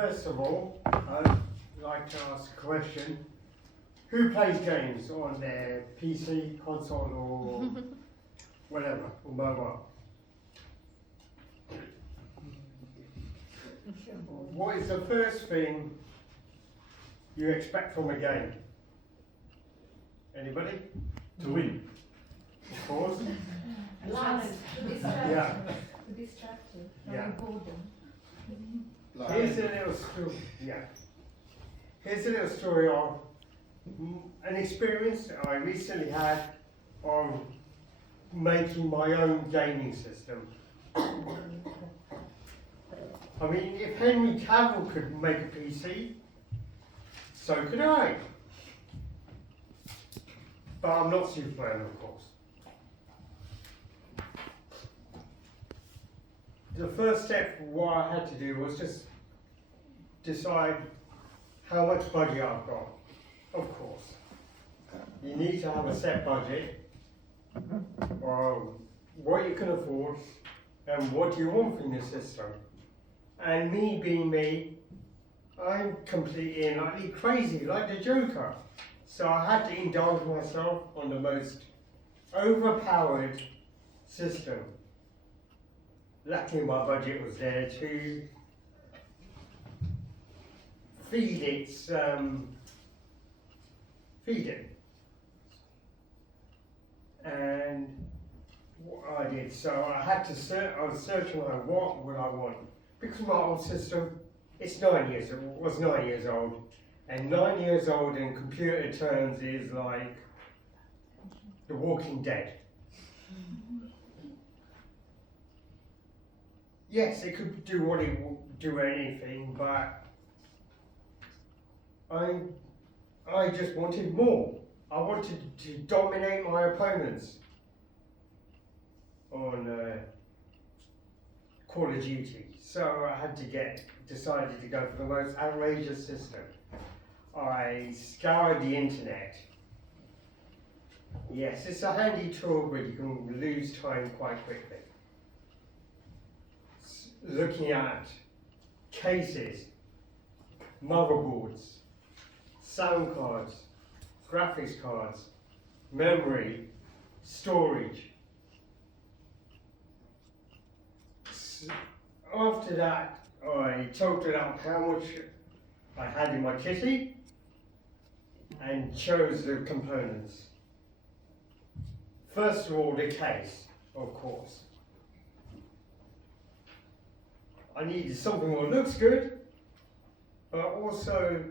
first of all, I'd like to ask a question. Who plays games on their PC, console, or whatever, or mobile? What is the first thing you expect from a game? Anybody? To win. Of course. Yeah. To distract you from Yeah. boredom. Here's a little story. Yeah. Here's a little story of an experience I recently had of making my own gaming system. I mean, if Henry Cavill could make a PC, so could I. But I'm not Superman, of course. The first step, what I had to do was just decide how much budget I've got. Of course, you need to have a set budget, or what you can afford, and what you want from your system. And me being me, I'm completely and utterly crazy, like the Joker. So I had to indulge myself on the most overpowered system. Luckily my budget was there to feed it. And what I did, so I had to I was searching like what would I want. Because my old system, it was 9 years old. And 9 years old in computer terms is like The Walking Dead. Yes, it could do what it would do anything, but I just wanted more. I wanted to dominate my opponents on Call of Duty. So I had to decided to go for the most outrageous system. I scoured the internet. Yes, it's a handy tool, but you can lose time quite quickly. Looking at cases, motherboards, sound cards, graphics cards, memory, storage. After that, I totaled up how much I had in my kitty and chose the components. First of all, the case, of course. I needed something that looks good, but also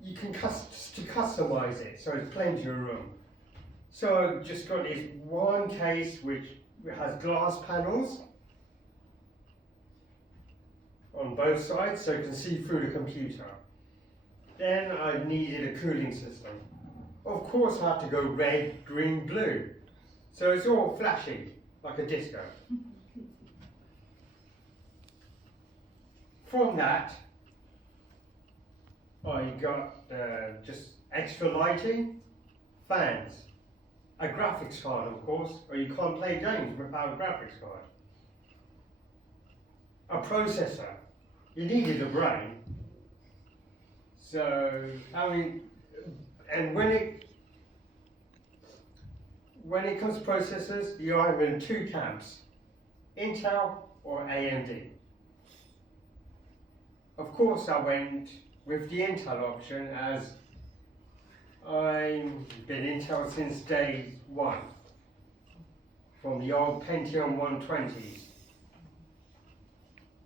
you can customize it, so it's plenty of room. So I just got this one case which has glass panels on both sides, so you can see through the computer. Then I needed a cooling system. Of course I have to go red, green, blue. So it's all flashy, like a disco. From that, I got just extra lighting, fans, a graphics card of course, or you can't play games without a graphics card. A processor, you needed a brain. So, I mean, and when it comes to processors, you're either in two camps, Intel or AMD. Of course I went with the Intel option, as I've been Intel since day one, from the old Pentium 120s,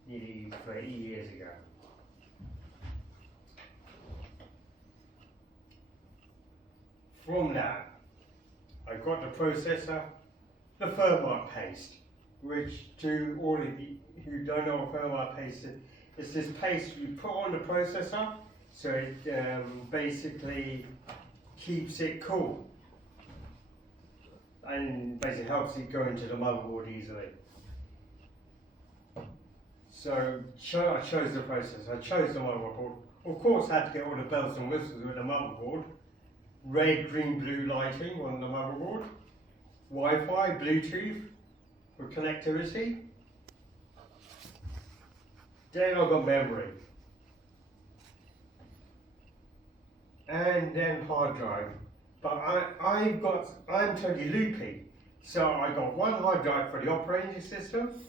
nearly 30 years ago. From that, I got the processor, the firmware paste, which to all of you who don't know what firmware paste is, it's this paste you put on the processor, so it basically keeps it cool and basically helps it go into the motherboard easily. So I chose the processor, I chose the motherboard. Of course I had to get all the bells and whistles with the motherboard. Red, green, blue lighting on the motherboard. Wi-Fi, Bluetooth for connectivity. Then I got memory. And then hard drive. But I'm totally loopy. So I got one hard drive for the operating system,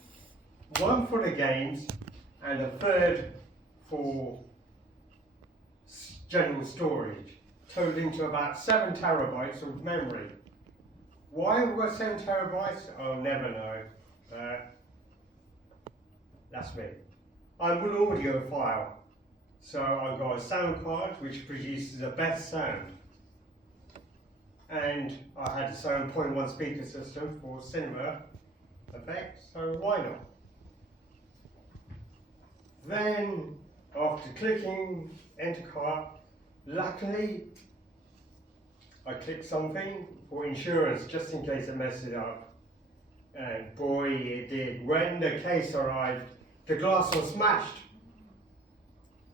one for the games, and a third for general storage, totaling to about 7 terabytes of memory. Why I've got 7 terabytes, I'll never know. That's me. I'm an audiophile, so I've got a sound card which produces the best sound. And I had a 7.1 speaker system for cinema effects, so why not? Then, after clicking enter card, luckily I clicked something for insurance just in case it messed it up. And boy, it did. When the case arrived, the glass was smashed.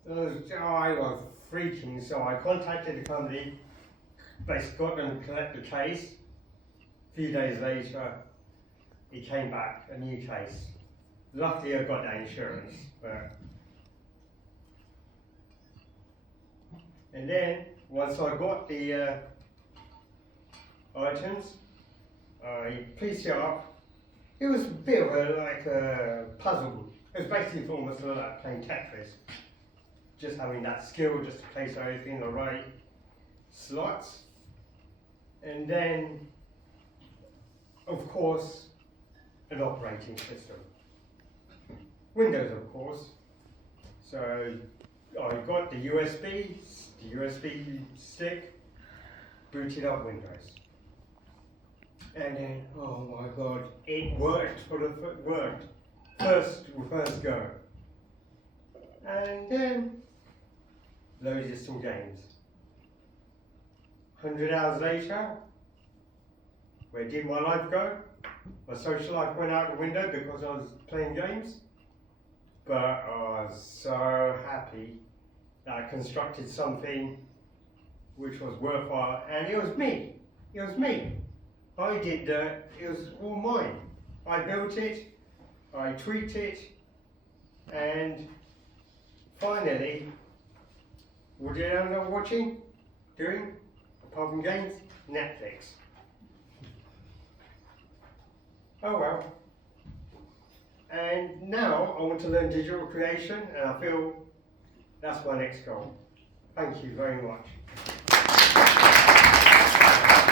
I was freaking, so I contacted the company. Basically got them to collect the case. A few days later, it came back, a new case. Luckily I got that insurance. And then, once I got the items, I pieced it up. It was a bit of a puzzle. It was basically almost like playing Tetris. Just having that skill just to place everything in the right slots. And then, of course, an operating system. Windows, of course. So I got the USB stick, booted up Windows. And then, oh my God, it worked first go. And then, loaded some games. 100 hours later, where did my life go? My social life went out the window because I was playing games. But I was so happy that I constructed something which was worthwhile, and it was me. It was me. I did it was all mine. I built it, I tweaked it, and finally, what did I end up doing, apart from games? Netflix. Oh well. And now I want to learn digital creation, and I feel that's my next goal. Thank you very much.